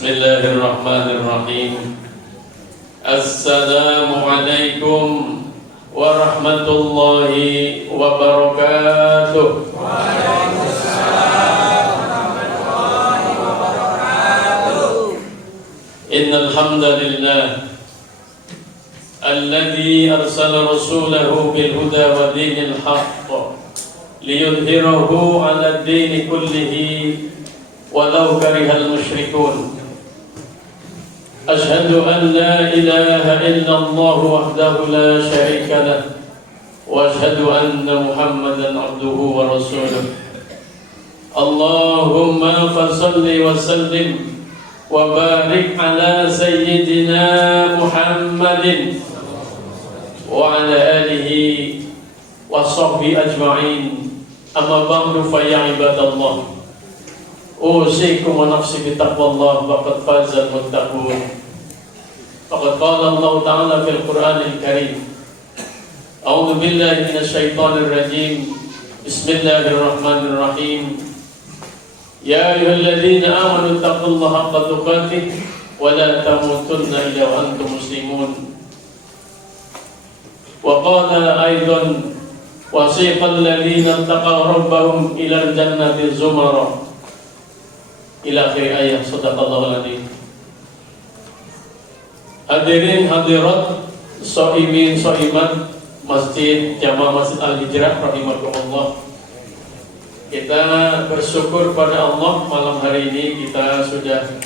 Bismillahirrahmanirrahim. Assalamualaikum warahmatullahi wabarakatuh. Waalaikumsalam warahmatullahi wabarakatuh. Innal hamdalillah alladzi arsala rasulahu bil huda wa dinil haqq liyudhhirahu 'ala ad-din kullihi walau karihal musyrikun. Ashhadu an la ilaha illallah wahdahu la syarika lah wa ashhadu anna Muhammadan abduhu wa rasuluh. Allahumma fassalli wa sallim wa barik ala sayyidina Muhammadin wa ala alihi wa sahbihi ajma'in. Amma ba'du fa ya ibadallah, usikum wa nafsi bitaqwallah faqad fazal muttaqun. Faqad qala Allah Ta'ala fil Qur'anil Karim, a'udzu billahi minasy syaithanir rajim. Bismillahirrahmanirrahim. Ya ayyuhalladzina amanu taqullaha haqqa tuqatih wa la tamutunna illa wa antum muslimun. Wa qala aidan wasiqal ladzina taqaw rabbahum ilal jannati zumara ila akhir ayat. Shadaqallahul adzim. Hadirin hadirat, shaimin shaimat Masjid Jamaah Masjid Al-Hijrah rahimakumullah. Kita bersyukur pada Allah, malam hari ini kita sudah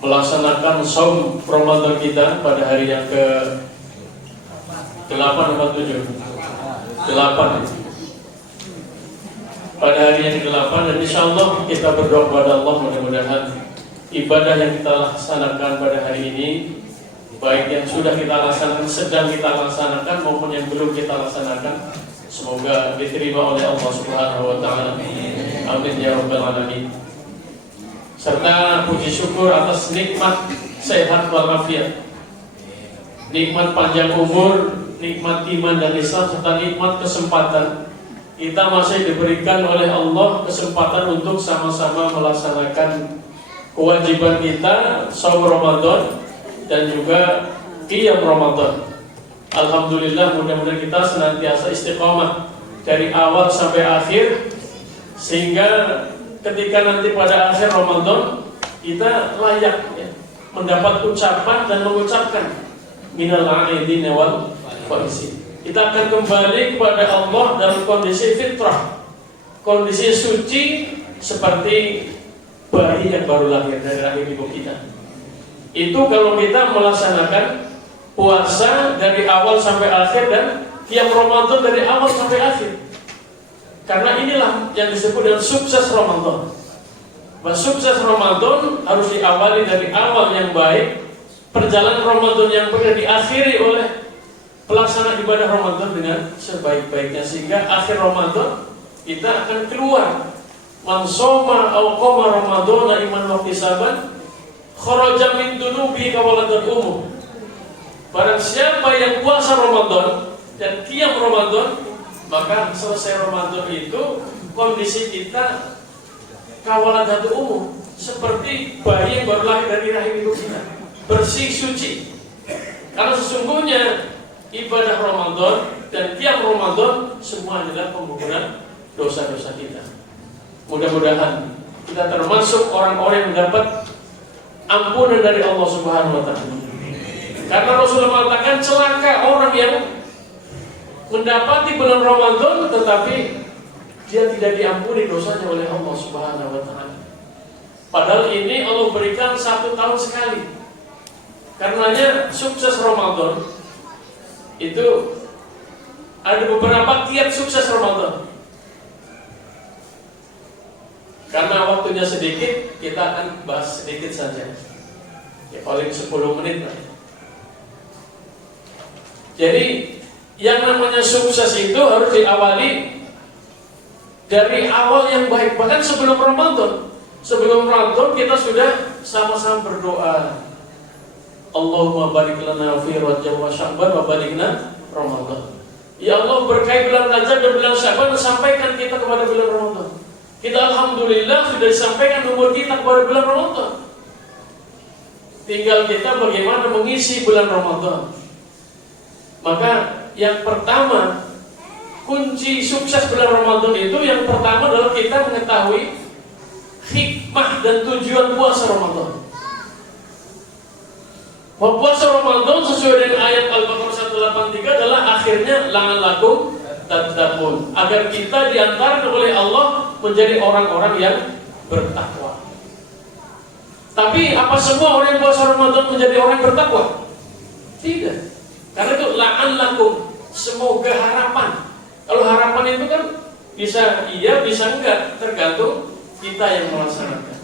melaksanakan saum Ramadan kita pada hari yang ke-8 atau 7? 8. Pada hari yang ke-8, dan insyaallah kita berdoa kepada Allah mudah-mudahan ibadah yang kita laksanakan pada hari ini, baik yang sudah kita laksanakan, sedang kita laksanakan maupun yang belum kita laksanakan, semoga diterima oleh Allah Subhanahu wa taala. Amin ya rabbal alamin. Serta puji syukur atas nikmat sehat walafiat, nikmat panjang umur, nikmat iman dan Islam, serta nikmat kesempatan kita masih diberikan oleh Allah kesempatan untuk sama-sama melaksanakan kewajiban kita saum Ramadan dan juga qiyam Ramadan. Alhamdulillah, mudah-mudahan kita senantiasa istiqomah dari awal sampai akhir, sehingga ketika nanti pada akhir Ramadan kita layak mendapat ucapan dan mengucapkan minal aidin wal faizin. Kita akan kembali kepada Allah dalam kondisi fitrah, kondisi suci seperti bayi yang baru lahir dari rahim ibu kita. Itu kalau kita melaksanakan puasa dari awal sampai akhir dan qiyam Ramadan dari awal sampai akhir. Karena inilah yang disebut dengan sukses Ramadan. Bahwa sukses Ramadan harus diawali dari awal yang baik, perjalanan Ramadan yang benar diakhiri oleh pelaksanaan ibadah Ramadan dengan sebaik-baiknya, sehingga akhir Ramadan kita akan keluar. Man shoma aw qama ramadhana iman wa ihtisaban kharaja min dunubi kawalatul umum. Barang siapa yang puasa Ramadan dan qiyam Ramadan, maka selesai Ramadan itu kondisi kita kawalatul umum, seperti bayi yang baru lahir dari rahim ibu kita, bersih suci. Karena sesungguhnya ibadah Ramadan dan qiyam Ramadan semua adalah pengguguran dosa-dosa kita. Mudah-mudahan kita termasuk orang-orang yang mendapat ampunan dari Allah Subhanahu wa taala. Karena Rasulullah mengatakan celaka orang yang mendapati bulan Ramadan tetapi dia tidak diampuni dosanya oleh Allah Subhanahu wa taala. Padahal ini Allah berikan 1 tahun sekali. Karenanya sukses Ramadan itu ada beberapa kiat sukses Ramadan. Karena waktunya sedikit, kita akan bahas sedikit saja, ya paling 10 menit lah. Jadi yang namanya sukses itu harus diawali dari awal yang baik. Bahkan sebelum Ramadan, kita sudah sama-sama berdoa, Allahumma barik lana fi Rajab wa Sya'ban wa balighna Ramadan. Ya Allah, berkahi bulan Rajab dan bulan Sya'ban, sampaikan kita kepada bulan Ramadan. Kita alhamdulillah sudah disampaikan umur kita kepada bulan Ramadan. Tinggal kita bagaimana mengisi bulan Ramadan. Maka yang pertama, kunci sukses bulan Ramadan itu yang pertama adalah kita mengetahui hikmah dan tujuan puasa Ramadan. Puasa Ramadan sesuai dengan ayat Al-Baqarah 183 adalah akhirnya la'allakum tattaqun, agar kita diantarkan oleh Allah menjadi orang-orang yang bertakwa. Tapi apa semua orang yang puasa Ramadan menjadi orang yang bertakwa? Tidak. Karena itu la'allakum, semoga harapan. Kalau harapan itu kan bisa iya, bisa enggak, tergantung kita yang melaksanakan.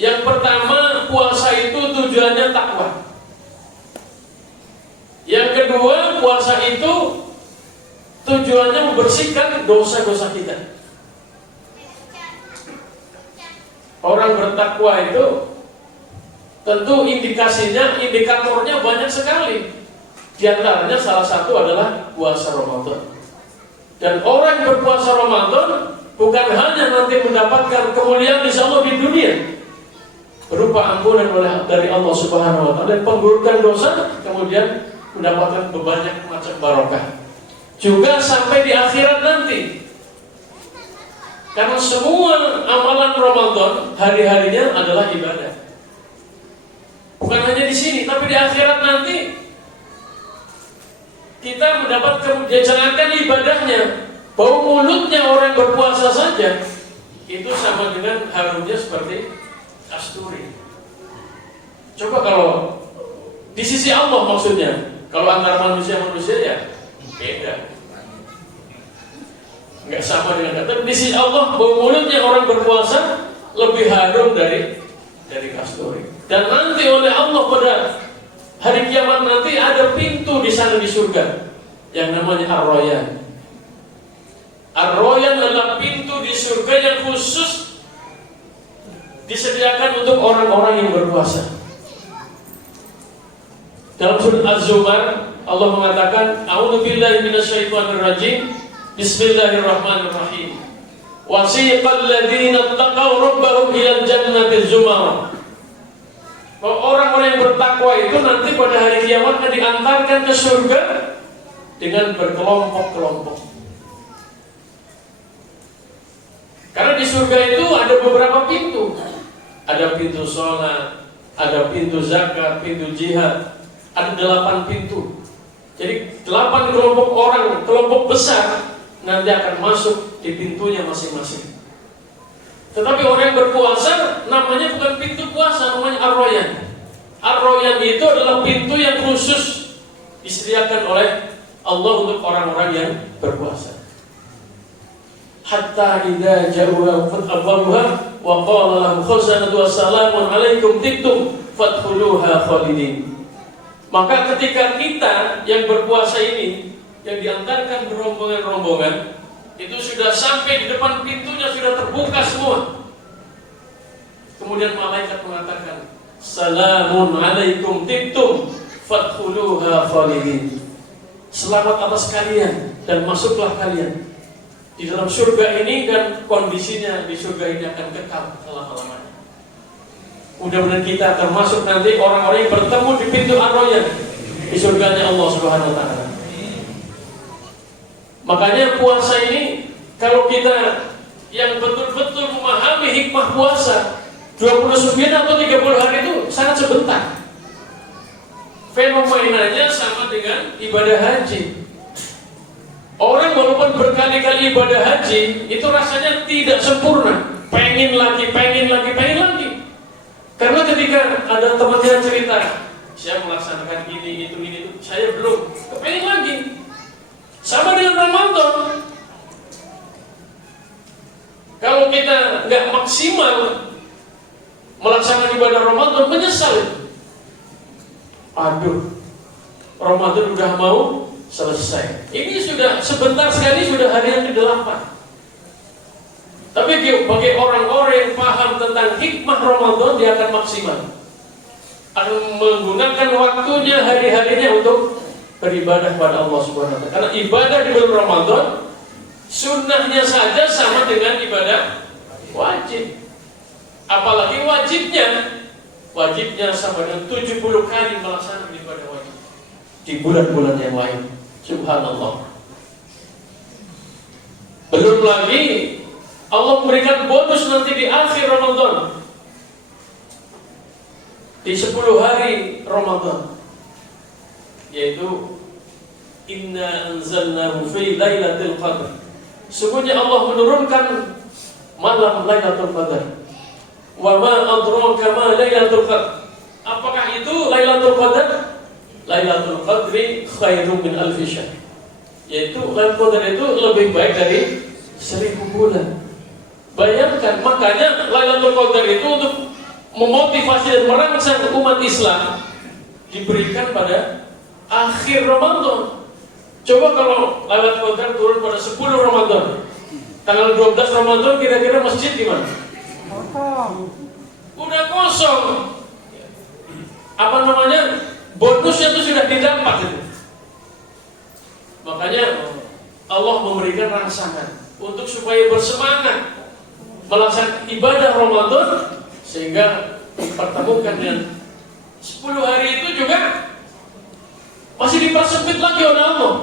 Yang pertama, puasa itu tujuannya takwa. Yang kedua, puasa itu tujuannya membersihkan dosa-dosa kita. Orang bertakwa itu tentu indikatornya banyak sekali. Di antaranya salah satu adalah puasa Ramadan. Dan orang yang berpuasa Ramadan bukan hanya nanti mendapatkan kemuliaan insya Allah di dunia, berupa ampunan dari Allah Subhanahu wa Ta'ala dan pengguguran dosa, kemudian mendapatkan banyak macam barokah juga sampai di akhirat nanti. Karena semua amalan Ramadan hari-harinya adalah ibadah. Bukan hanya di sini, tapi di akhirat nanti kita mendapat jangankan ibadahnya, bau mulutnya orang berpuasa saja itu sama dengan harumnya seperti kasturi. Coba kalau di sisi Allah maksudnya, kalau antara manusia ya beda, nggak sama dengan kata. Di sisi Allah bau mulutnya orang berpuasa lebih harum dari kasturi. Dan nanti oleh Allah pada hari kiamat nanti ada pintu di sana di surga yang namanya Ar-Royan. Ar-Royan adalah pintu di surga yang khusus disediakan untuk orang-orang yang berpuasa. Dalam surat Az-Zumar Allah mengatakan, A'udzubillahi minasyaitonir rajim. Bismillahirrahmanirrahim. Wasiqal ladzina taqaw rabbahum ilal jannati zumara. Orang-orang yang bertakwa itu nanti pada hari kiamat akan diantarkan ke surga dengan berkelompok-kelompok. Karena di surga itu ada beberapa pintu. Ada pintu sholat, ada pintu zakat, pintu jihad. Ada 8 pintu. Jadi 8 kelompok orang, kelompok besar nanti akan masuk di pintunya masing-masing. Tetapi orang yang berpuasa namanya bukan pintu puasa, namanya Ar-Royan. Ar-Royan itu adalah pintu yang khusus disediakan oleh Allah untuk orang-orang yang berpuasa. Hatta idza ja'u fatqabuha wa qala lahum khazanatu wassalamun alaikum tibtum fadkhuluha khalidin. Maka ketika kita yang berpuasa ini yang diantarkan berombongan-rombongan itu sudah sampai di depan pintunya, sudah terbuka semua. Kemudian malaikat mengatakan, salamun alaikum tibtum fadkhuluha khalidin. Selamat atas kalian dan masuklah kalian di dalam surga ini, dan kondisinya di surga ini akan kekal selama-lamanya. Mudah-mudahan kita termasuk nanti orang-orang yang bertemu di pintu Ar-Royan di surganya Allah Subhanahu wa Ta'ala. Makanya puasa ini, kalau kita yang betul-betul memahami hikmah puasa, 29 atau 30 hari itu sangat sebentar. Fenomenanya sama dengan ibadah haji. Orang walaupun berkali-kali ibadah haji, itu rasanya tidak sempurna. Pengen lagi. Karena ketika ada temannya cerita, saya melaksanakan ini, itu, saya belum, pengen lagi. Sama dengan Ramadan. Kalau kita nggak maksimal melaksanakan ibadah Ramadan, menyesal. Aduh, Ramadan udah mau selesai. Ini sudah sebentar sekali, sudah hari yang ke-8. Tapi bagi orang-orang yang paham tentang hikmah Ramadan, dia akan maksimal, akan menggunakan waktunya, hari-harinya untuk beribadah pada Allah Subhanahu wa Ta'ala. Karena ibadah di bulan Ramadan sunnahnya saja sama dengan ibadah wajib. Apalagi wajibnya wajibnya sama dengan 70 kali melaksanakan ibadah wajib di bulan-bulan yang lain. Subhanallah. Belum lagi Allah memberikan bonus nanti di akhir Ramadan, di 10 hari Ramadan, yaitu inna anzalnahu fi lailatul qadr. Sungguhnya Allah menurunkan malam Lailatul Qadar. Wa ma adraka ma Lailatul Qadar. Apakah itu Lailatul Qadar? Lailatul Qadri khairum min alfi syahr. Yaitu Lailatul Qadar itu lebih baik dari 1000 bulan. Bayangkan, makanya Lailatul Qadar itu untuk memotivasi dan merangsang umat Islam diberikan pada akhir Ramadan. Coba kalau Lailatul Qadar turun pada 10 Ramadan, tanggal 12 Ramadan kira-kira masjid di mana? Udah kosong. Apa namanya? Bonusnya itu sudah didapat itu. Makanya Allah memberikan rangsangan untuk supaya bersemangat melaksanakan ibadah Ramadan, sehingga dipertemukan dengan 10 hari itu juga masih dipersempit lagi oleh Allah,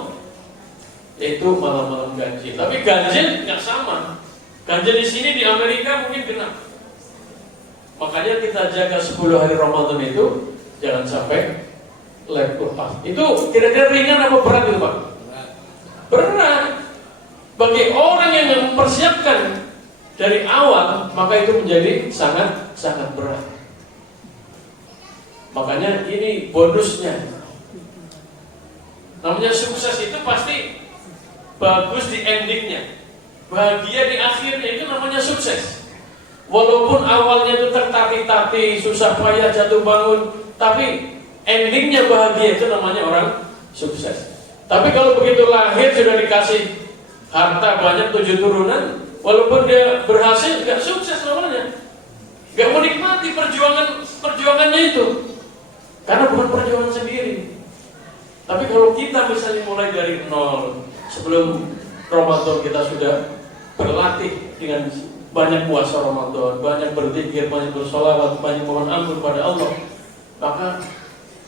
yaitu malam-malam ganjil. Tapi ganjil nggak sama. Ganjil di sini di Amerika mungkin genap. Makanya kita jaga 10 hari Ramadan itu jangan sampai lepas. Itu kira-kira ringan apa berat itu Pak? Berat. Bagi orang yang mempersiapkan dari awal, maka itu menjadi sangat berat. Makanya ini bonusnya. Namanya sukses itu pasti bagus di endingnya, bahagia di akhirnya, itu namanya sukses. Walaupun awalnya itu tertatih-tatih, susah payah jatuh bangun, tapi endingnya bahagia, itu namanya orang sukses. Tapi kalau begitu lahir sudah dikasih harta banyak 7 turunan, walaupun dia berhasil nggak sukses namanya, nggak menikmati perjuangannya itu, karena bukan perjuangan sendiri. Tapi kalau kita misalnya mulai dari nol, sebelum Ramadan kita sudah berlatih dengan banyak puasa Ramadan, banyak berzikir, banyak bersolawat, banyak mohon ampun pada Allah, maka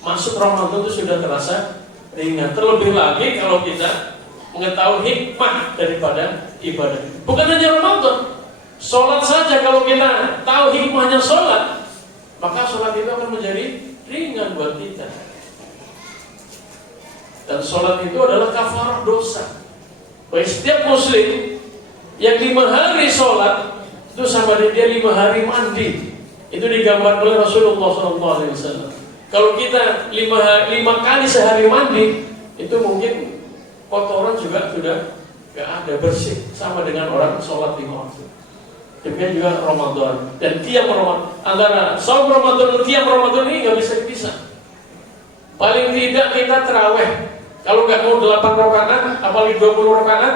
masuk Ramadan itu sudah terasa ringan. Terlebih lagi kalau kita mengetahui hikmah daripada ibadah. Bukan hanya Ramadan, sholat saja kalau kita tahu hikmahnya sholat, maka sholat itu akan menjadi ringan buat kita. Dan sholat itu adalah kafarah dosa. Bagi setiap muslim yang 5 hari sholat, itu sama dia 5 hari mandi. Itu digambarkan oleh Rasulullah SAW. Kalau kita 5 kali sehari mandi, itu mungkin kotoran juga sudah gak ada, bersih, sama dengan orang sholat 5 waktu. Demikian juga Ramadan dan qiyam Ramadan. Antara saum Ramadan dan qiyam Ramadan ini gak bisa dipisah. Paling tidak kita terawih. Kalau nggak mau 8 rakaat, apalagi 20 rakaat,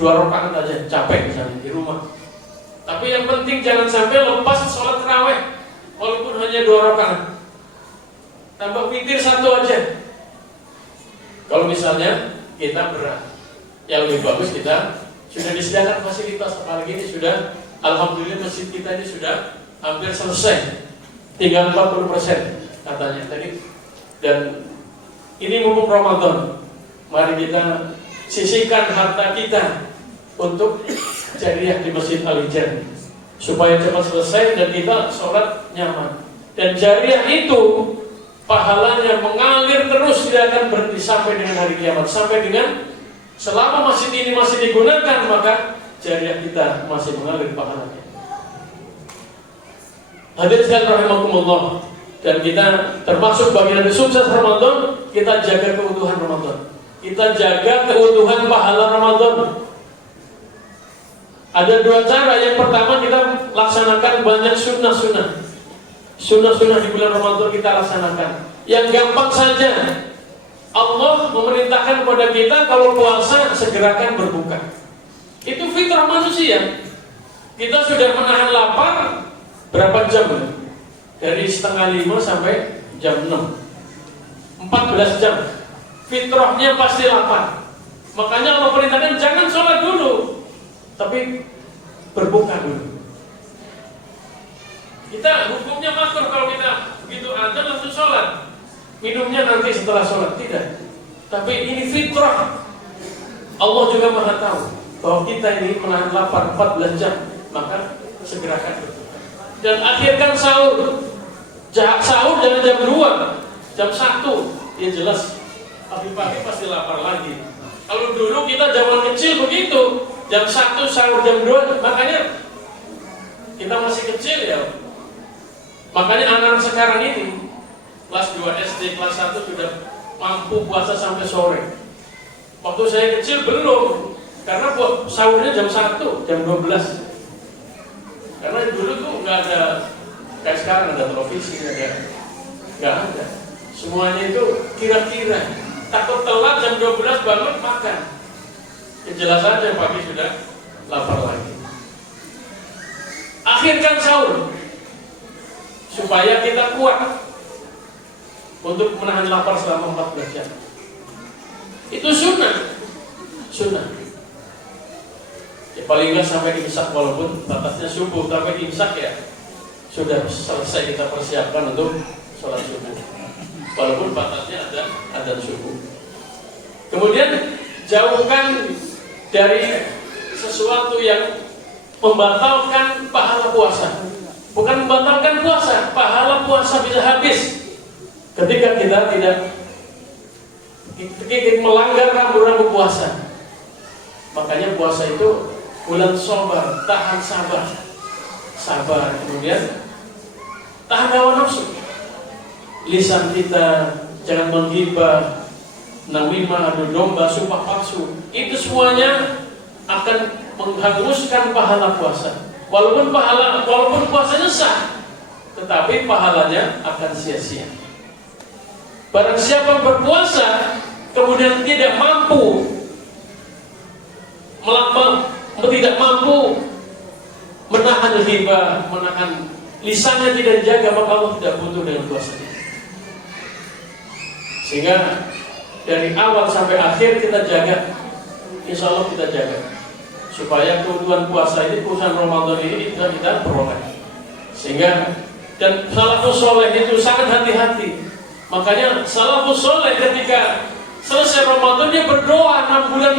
2 rakaat aja, capek misalnya di rumah. Tapi yang penting jangan sampai lepas sholat tarawih, walaupun hanya 2 rakaat. Tambah witir 1 aja. Kalau misalnya kita berat, yang lebih bagus kita sudah disediakan fasilitas, apalagi ini sudah, alhamdulillah masjid kita ini sudah hampir selesai, tinggal 40% katanya tadi. Dan ini mumpung Ramadan, mari kita sisihkan harta kita untuk jariah di Masjid Al-Hijr supaya cepat selesai dan kita sholat nyaman. Dan jariah itu pahalanya mengalir terus, tidak akan berhenti sampai dengan hari kiamat. Sampai dengan selama masjid ini masih digunakan, maka jariah kita masih mengalir pahalanya. Hadirin sekalian rahimakumullah. Dan kita termasuk bagian dari sukses Ramadan, kita jaga keutuhan Ramadan. Kita jaga keutuhan pahala Ramadan. Ada 2 cara. Yang pertama, kita laksanakan banyak sunnah-sunnah. Sunnah-sunnah di bulan Ramadan kita laksanakan. Yang gampang saja, Allah memerintahkan kepada kita kalau puasa segerakan berbuka. Itu fitrah manusia. Kita sudah menahan lapar berapa jam? Dari setengah 5 sampai jam 6, 14 jam. Fitrahnya pasti lapar. Makanya Allah perintahkan jangan sholat dulu, tapi berbuka dulu. Kita hukumnya makruh kalau kita begitu adzan langsung sholat. Minumnya nanti setelah sholat, tidak. Tapi ini fitrah. Allah juga maha tahu bahwa kita ini menahan lapar 14 jam, maka segerakan berbuka. Dan akhirkan sahur. Sahur jangan jam 2, jam 1. Ya jelas, pagi-pagi pasti lapar lagi. Kalau dulu kita zaman kecil begitu, jam 1 sahur, jam 2, makanya kita masih kecil ya. Makanya anak-anak sekarang ini kelas 2 SD, kelas 1 sudah mampu puasa sampai sore. Waktu saya kecil belum, karena buat sahurnya jam 1, jam 12. Karena dulu tuh nggak ada kayak sekarang, ada televisi, nggak ada. Semuanya itu kira-kira. Takut telat jam 12 bangun makan. Ya jelas saja pagi sudah lapar lagi. Akhirkan sahur supaya kita kuat untuk menahan lapar selama 14 jam. Itu sunnah. Ya, paling nggak sampai imsak, walaupun batasnya subuh, sampai imsak ya sudah selesai kita persiapkan untuk sholat subuh. Walaupun batasnya ada adzan subuh. Kemudian jauhkan dari sesuatu yang membatalkan pahala puasa. Bukan membatalkan puasa, pahala puasa bisa habis ketika kita tidak melanggar rambu-rambu puasa. Makanya puasa itu bulan sabar, tahan sabar, kemudian tahan hawa nafsu. Lisan kita jangan menghibah, namimah, adu domba, sumpah palsu. Itu semuanya akan menghanguskan pahala puasa. Walaupun puasanya sah, tetapi pahalanya akan sia-sia. Barang siapa berpuasa kemudian tidak mampu menahan ghibah, menahan lisannya tidak dijaga, maka Allah tidak butuh dengan puasanya. Sehingga dari awal sampai akhir kita jaga, insya Allah kita jaga, supaya keutuhan puasa ini, keutuhan Ramadan ini kita peroleh. Sehingga dan salafus soleh itu sangat hati-hati. Makanya salafus soleh ketika selesai Ramadan dia berdoa, 6 bulan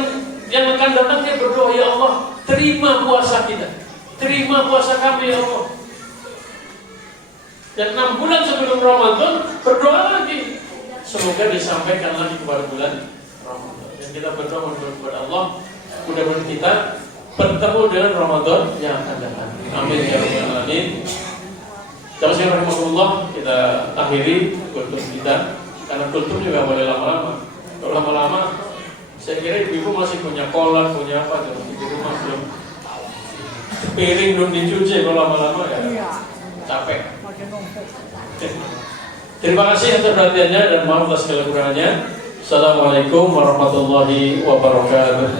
yang akan datang dia berdoa, ya Allah terima puasa kita, terima puasa kami ya Allah. Dan 6 bulan sebelum Ramadan berdoa lagi, semoga disampaikan lagi kepada bulan Ramadan. Dan kita berdoa kepada Allah, mudah-mudahan kita bertemu dengan Ramadan yang akan datang. Amin ya rabbal alamin. Bismillahirrahmanirrahim. Kita akhiri kultum kita, karena kultum juga boleh lama-lama. Kalau lama-lama, saya kira ibu masih punya kolak, punya apa gitu di rumah, belum piring belum dicuci. Kalau lama-lama ya capek. Terima kasih atas perhatiannya dan maaf atas segala kekurangannya. Assalamualaikum warahmatullahi wabarakatuh.